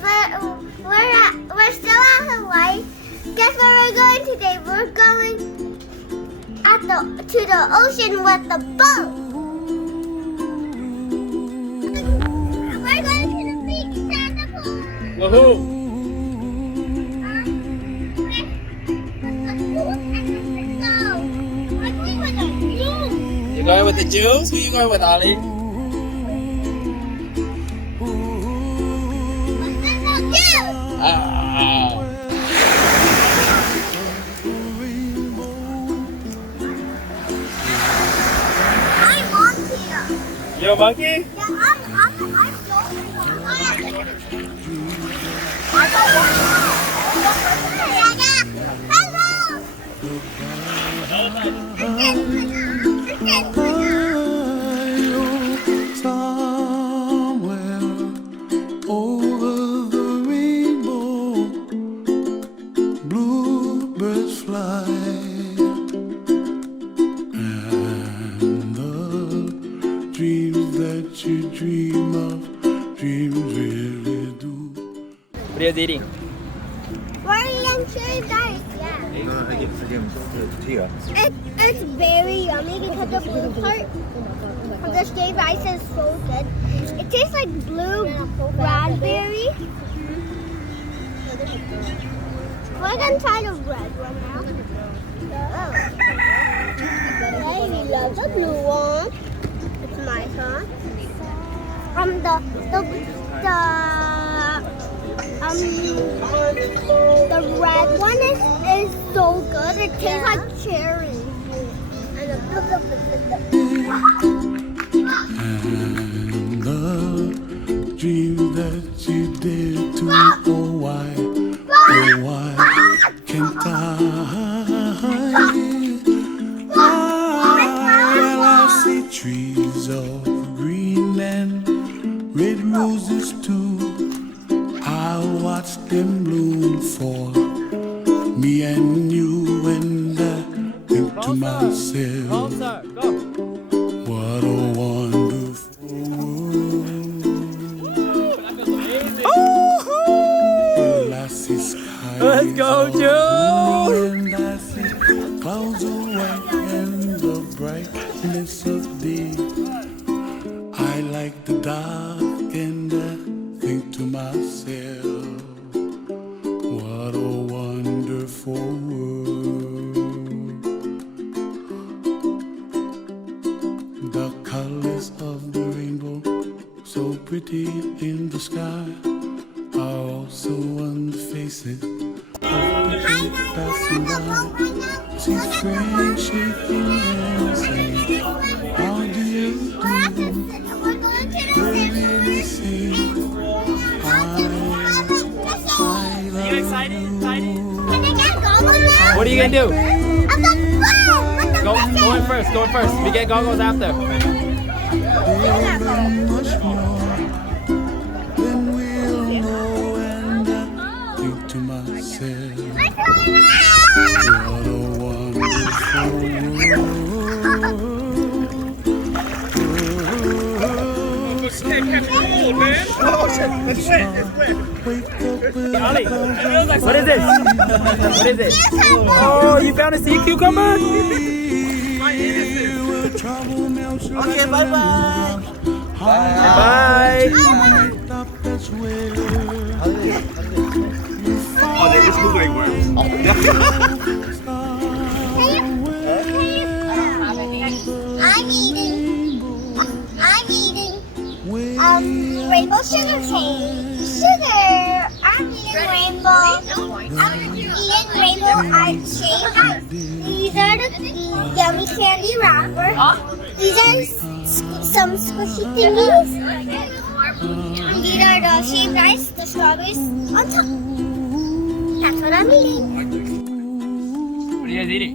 guys, we're still at Hawaii. Guess where we're going today? We're going to the ocean with the boat. We're going to the beach, Santa Pool. Woohoo! You going with the Jews? Who you going with, Oli? Ah. I'm monkey. You a monkey? Yeah, I'm Somewhere over the rainbow, bluebirds fly, and the dreams that you dream of, dreams really do. What are you eating? Oli N shaved ice, yeah. It's very yummy because the blue part of the shaved ice is so good. It tastes like blue raspberry. We're gonna try the red one now. Okay, we love the blue one. It's nice, huh? The red one is so good. It tastes like cherry. And the dreams that you did to me, oh why can't I? Well, I see trees of green and red roses too. I watch them bloom for me and you, and I think to myself, Closer, go. what a wonderful world. Well, I see skies Let's go, of Joe. blue, and I see clouds of white and the brightness of day. I like the dark, and I think to myself, what a wonderful world. The colors of the rainbow, so pretty in the sky, are also on the faces of the people passing by. See friends shaking hands, saying, how do you do? They really say, I love You excited? you. Excited? Can I get goggles now? What are you gonna do? I'm the Go in first. Go in first. We get goggles after. Much more than we'll know, and I think to myself, what a wonderful Oli, what is this? What is it? Oh, you found a sea cucumber? Okay, bye-bye. Bye. Oh, they just look like worms. I'm eating rainbow sugar cane. Sugar. I'm eating rainbow. I'm eating rainbow shaved ice. These are the yummy candy wrappers. These are some squishy thingies. And these are the shaved ice, the strawberries on top. That's what I'm eating. What are you guys eating?